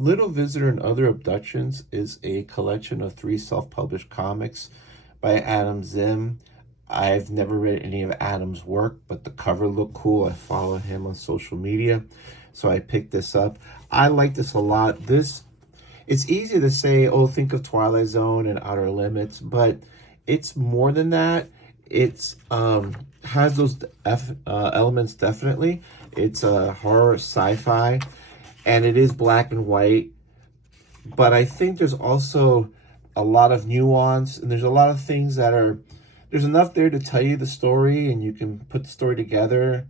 Little Visitor and Other Abductions is a collection of 3 self-published comics by Adam Szym. I've never read any of Adam's work, but the cover looked cool. I follow him on social media, so I picked this up. I like this a lot. It's easy to say, oh, think of Twilight Zone and Outer Limits, but it's more than that. It's has those elements, definitely. It's a horror sci-fi, and it is black and white, but I think there's also a lot of nuance, and there's a lot of things that are, there's enough there to tell you the story and you can put the story together,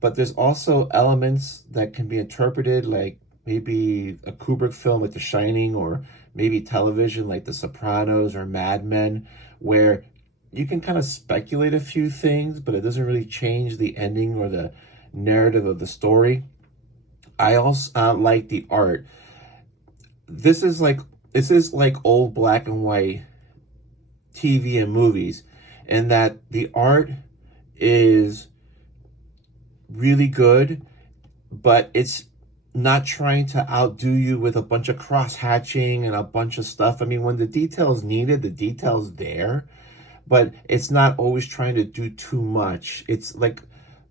but there's also elements that can be interpreted, like maybe a Kubrick film like The Shining, or maybe television like The Sopranos or Mad Men, where you can kind of speculate a few things, but it doesn't really change the ending or the narrative of the story. I also like the art. This is like old black and white TV and movies, and that the art is really good, but it's not trying to outdo you with a bunch of cross hatching and a bunch of stuff. I mean, when the detail's needed, the detail's there, but it's not always trying to do too much. It's like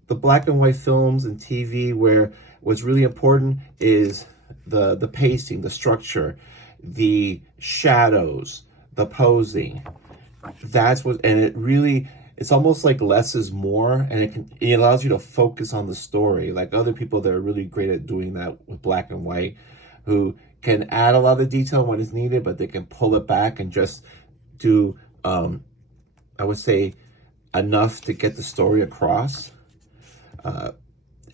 the black and white films and TV where what's really important is the pacing, the structure, the shadows, the posing. That's what, and it's almost like less is more, and it allows you to focus on the story. Like other people that are really great at doing that with black and white, who can add a lot of detail when it's needed, but they can pull it back and just do, I would say, enough to get the story across.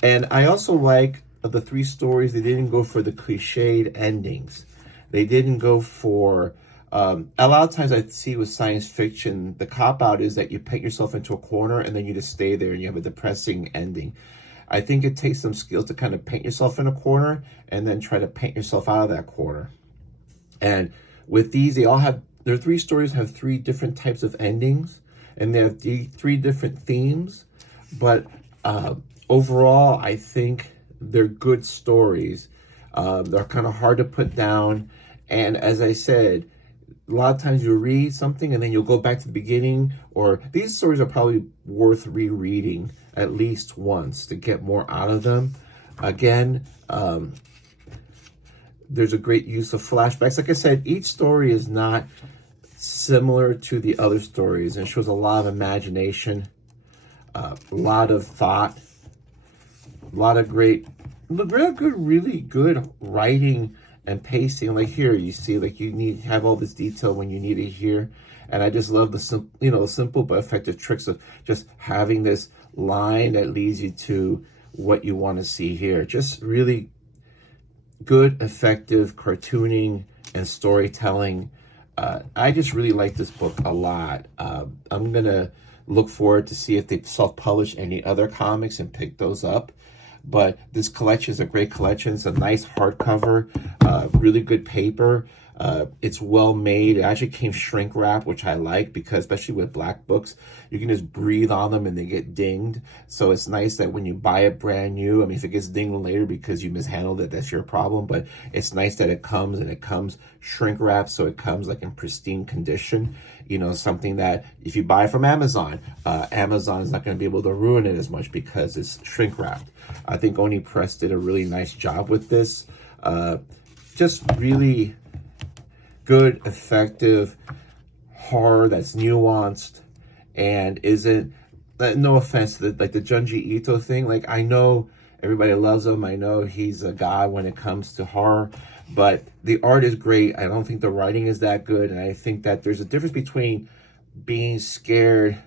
And I also like the 3 stories, they didn't go for the cliched endings. They didn't go for, a lot of times I see with science fiction, the cop-out is that you paint yourself into a corner and then you just stay there and you have a depressing ending. I think it takes some skills to kind of paint yourself in a corner and then try to paint yourself out of that corner. And with these, their 3 stories have 3 different types of endings, and they have 3 different themes, but overall, I think they're good stories. They're kind of hard to put down. And as I said, a lot of times you read something and then you'll go back to the beginning, or these stories are probably worth rereading at least once to get more out of them. Again, there's a great use of flashbacks. Like I said, each story is not similar to the other stories, and shows a lot of imagination, a lot of thought, a lot of really good writing and pacing. Like here, you see, like you have all this detail when you need it here, and I just love the simple but effective tricks of just having this line that leads you to what you want to see here. Just really good, effective cartooning and storytelling. I just really like this book a lot. I'm gonna look forward to see if they self-publish any other comics and pick those up. But this collection is a great collection. It's a nice hardcover, really good paper. It's well made. It actually came shrink wrap, which I like, because especially with black books, you can just breathe on them and they get dinged. So it's nice that when you buy it brand new, I mean, if it gets dinged later because you mishandled it, that's your problem. But it's nice that it comes shrink wrapped, so it comes like in pristine condition. You know, something that if you buy from Amazon, Amazon is not going to be able to ruin it as much because it's shrink wrapped. I think Oni Press did a really nice job with this. Just really good, effective horror that's nuanced and isn't, no offense to the Junji Ito thing. Like, I know everybody loves him. I know he's a guy when it comes to horror, but the art is great. I don't think the writing is that good. And I think that there's a difference between being scared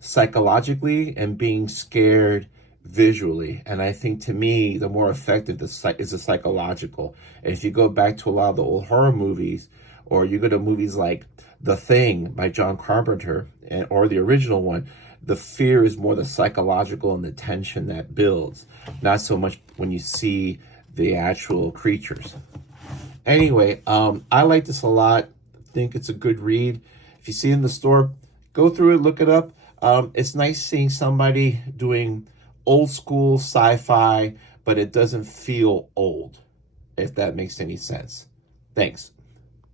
psychologically and being scared visually. And I think, to me, the more effective is the psychological. And if you go back to a lot of the old horror movies, or you go to movies like The Thing by John Carpenter, or the original one, the fear is more the psychological and the tension that builds, not so much when you see the actual creatures. Anyway, I like this a lot. I think it's a good read. If you see it in the store, go through it, look it up. It's nice seeing somebody doing old school sci-fi, but it doesn't feel old. if that makes any sense. Thanks.